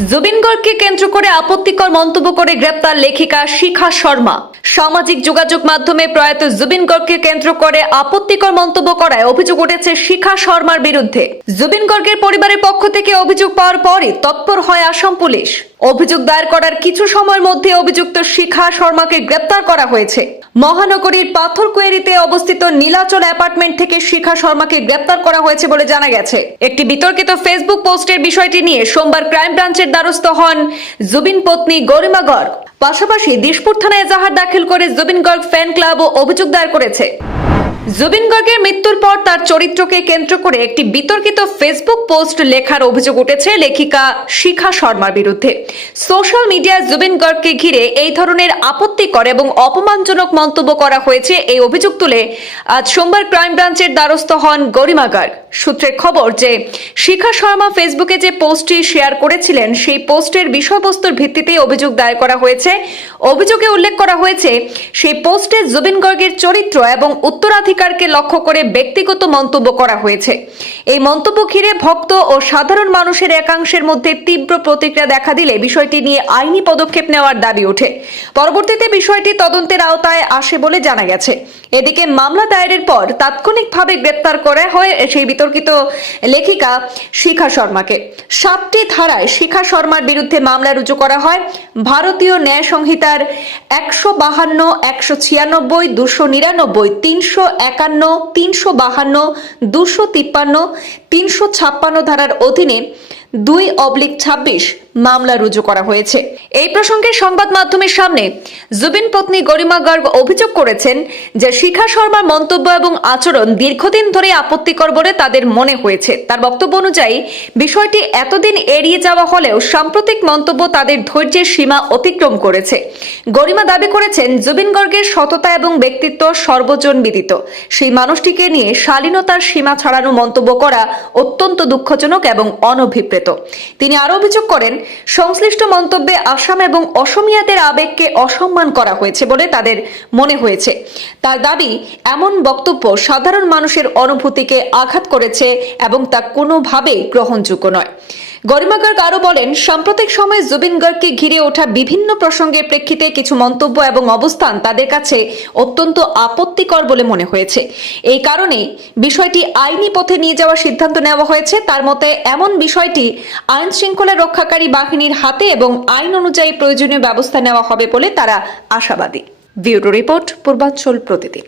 জুবিন গর্গকে কেন্দ্র করে আপত্তিকর মন্তব্য করে গ্রেপ্তার লেখিকা শিখা শর্মা। সামাজিক যোগাযোগ মাধ্যমে প্রয়াত জুবিন গর্গকে কেন্দ্র করে আপত্তিকর মন্তব্য করায় অভিযোগ উঠেছে শিখা শর্মার বিরুদ্ধে। জুবিন গর্গের পরিবারের পক্ষ থেকে অভিযোগ পাওয়ার পরই তৎপর হয় আসাম পুলিশ। অভিযোগ দায়ের করার কিছু সময়ের মধ্যে অভিযুক্ত শিখা শর্মাকে গ্রেপ্তার করা হয়েছে। মহানগরীর পাথরকুয়েরিতে অবস্থিত নীলাচল অ্যাপার্টমেন্ট থেকে শিখা শর্মাকে গ্রেপ্তার করা হয়েছে বলে জানা গেছে। একটি বিতর্কিত ফেসবুক পোস্টের বিষয়টি নিয়ে সোমবার ক্রাইম ব্রাঞ্চের দ্বারস্থ হন জুবিন পত্নী গরিমা গর্গ। পাশাপাশি দিশপুর থানায় এজাহার দাখিল করে জুবিন গর্গ ফ্যান ক্লাবও অভিযোগ দায়ের করেছে। জুবিন গর্গের মৃত্যুর পর তার চরিত্রকে কেন্দ্র করে একটি বিতর্কিত ফেসবুক পোস্ট লেখার অভিযোগ উঠেছে লেখিকা শিখা শর্মার বিরুদ্ধে। সোশ্যাল মিডিয়ায় জুবিন গর্গকে ঘিরে এই ধরনের আপত্তিকর এবং অপমানজনক মন্তব্য করা হয়েছে এই অভিযোগ তুলে আজ সোমবার ক্রাইম ব্রাঞ্চের দ্বারস্থ হন গরিমা গর্গ। সূত্রের খবর যে শিখা শর্মা ফেসবুকে যে পোস্টটি শেয়ার করেছিলেন সেই পোস্টের বিষয়বস্তুর ভিত্তিতে অভিযোগ দায়ের করা হয়েছে। অভিযোগে উল্লেখ করা হয়েছে সেই পোস্টে জুবিন গর্গের চরিত্র এবং উত্তরাধিকারকে লক্ষ্য করে ব্যক্তিগত মন্তব্য করা হয়েছে। এই মন্তব্য ঘিরে ভক্ত ও সাধারণ মানুষের একাংশের মধ্যে তীব্র প্রতিক্রিয়া দেখা দিলে বিষয়টি নিয়ে আইনি পদক্ষেপ নেওয়ার দাবি ওঠে। পরবর্তীতে বিষয়টি তদন্তের আওতায় আসে বলে জানা গেছে। এদিকে মামলা দায়েরের পর তাৎক্ষণিকভাবে গ্রেপ্তার করা হয় সেই বিতর্কিত লেখিকা শিখা শর্মাকে। 7টি ধারায় শিখা শর্মার বিরুদ্ধে মামলা রুজু করা হয়। ভারতীয় ন্যায় সংহিতার 152, 196, 299, 351, 352, 253, 356 ধারার অধীনে 2/26 মামলা রুজু করা হয়েছে। এই প্রসঙ্গে সংবাদ মাধ্যমের সামনে জুবিন পত্নী গরিমা গর্গ অভিযোগ করেছেন যে শিখা শর্মার মন্তব্য এবং আচরণ দীর্ঘদিন ধরে আপত্তিকর বলে তাদের মনে হয়েছে। তার বক্তব্য অনুযায়ী বিষয়টি এতদিন এড়িয়ে যাওয়া হলেও সাম্প্রতিক মন্তব্য তাদের ধৈর্যের সীমা অতিক্রম করেছে। গরিমা দাবি করেছেন জুবিন গর্গের সততা এবং ব্যক্তিত্ব সর্বজন বিদিত। সেই মানুষটিকে নিয়ে শালীনতার সীমা ছাড়ানো মন্তব্য করা অত্যন্ত দুঃখজনক এবং অনভিপ্রেত। তিনি আরো অভিযোগ করেন সংশ্লিষ্ট মন্তব্যে আসাম এবং অসমিয়াদের আবেগকে অসম্মান করা হয়েছে বলে তাদের মনে হয়েছে। তার দাবি এমন বক্তব্য সাধারণ মানুষের অনুভূতিকে আঘাত করেছে এবং তা কোনোভাবেই গ্রহণযোগ্য নয়। গরিমা গর্গ আরো বলেন সাম্প্রতিক সময়ে জুবিন গর্গকে ঘিরে ওঠা বিভিন্ন প্রসঙ্গের প্রেক্ষিতে কিছু মন্তব্য এবং অবস্থান তাদের কাছে অত্যন্ত আপত্তিকর বলে মনে হয়েছে। এই কারণে বিষয়টি আইনি পথে নিয়ে যাওয়ার সিদ্ধান্ত নেওয়া হয়েছে। তার মতে এমন বিষয়টি আইন শৃঙ্খলা রক্ষাকারী বাহিনীর হাতে এবং আইন অনুযায়ী প্রয়োজনীয় ব্যবস্থা নেওয়া হবে বলে তারা আশাবাদী। ব্যুরো রিপোর্ট, পূর্বাঞ্চল প্রতিদিন।